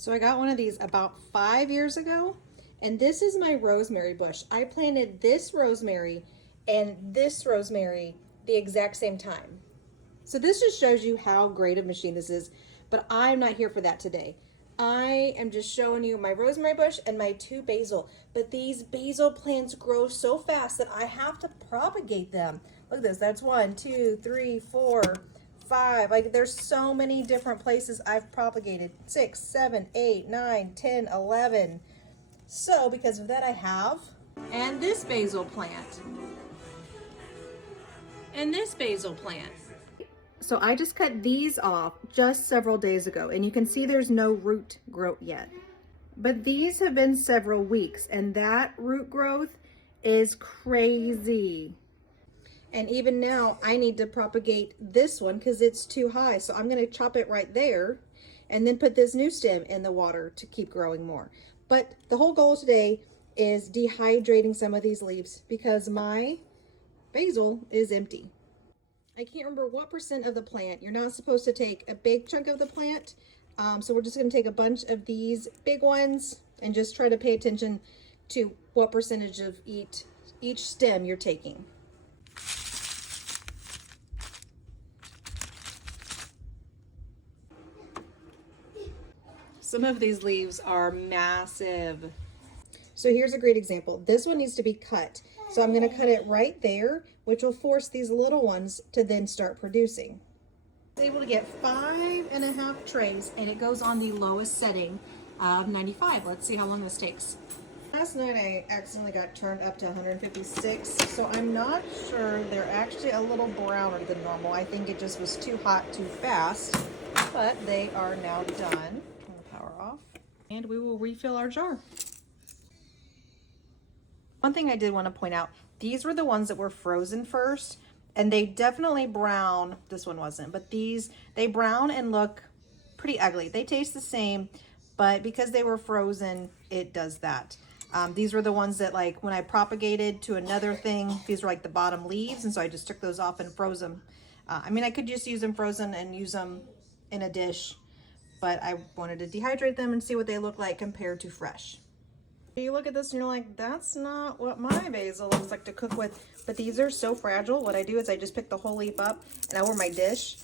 So I got one of these about 5 years ago, and this is my rosemary bush. I planted this rosemary and this rosemary the exact same time. So this just shows you how great a machine this is, but I'm not here for that today. I am just showing you my rosemary bush and my 2 basil, but these basil plants grow so fast that I have to propagate them. Look at this, that's 1, 2, 3, 4, 5. Like there's so many different places I've propagated. 6, 7, 8, 9, 10, 11. So because of that I have, and this basil plant, and this basil plant. So I just cut these off just several days ago, and you can see there's no root growth yet. But these have been several weeks, and that root growth is crazy. And even now I need to propagate this one because it's too high. So I'm going to chop it right there and then put this new stem in the water to keep growing more. But the whole goal today is dehydrating some of these leaves because my basil is empty. I can't remember what percent of the plant. You're not supposed to take a big chunk of the plant. So we're just going to take a bunch of these big ones and just try to pay attention to what percentage of each stem you're taking. Some of these leaves are massive. So here's a great example. This one needs to be cut. So I'm going to cut it right there, which will force these little ones to then start producing. I was able to get 5.5 trays, and it goes on the lowest setting of 95. Let's see how long this takes. Last night I accidentally got turned up to 156, so I'm not sure. They're actually a little browner than normal. I think it just was too hot too fast, but they are now done. Power off, and we will refill our jar. One thing I did want to point out, these were the ones that were frozen first, and they definitely brown. This one wasn't, but these, they brown and look pretty ugly. They taste the same, but because they were frozen, it does that. These were the ones that, like, when I propagated to another thing, these were like the bottom leaves, and so I just took those off and froze them. I mean, I could just use them frozen and use them in a dish, but I wanted to dehydrate them and see what they look like compared to fresh. You look at this and you're like, that's not what my basil looks like to cook with. But these are so fragile. What I do is I just pick the whole leaf up and over my dish.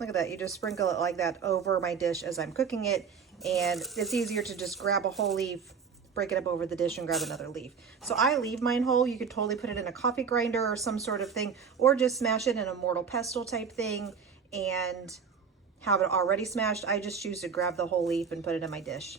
Look at that. You just sprinkle it like that over my dish as I'm cooking it. And it's easier to just grab a whole leaf, break it up over the dish, and grab another leaf. So I leave mine whole. You could totally put it in a coffee grinder or some sort of thing, or just smash it in a mortar pestle type thing and have it already smashed. I just choose to grab the whole leaf and put it in my dish.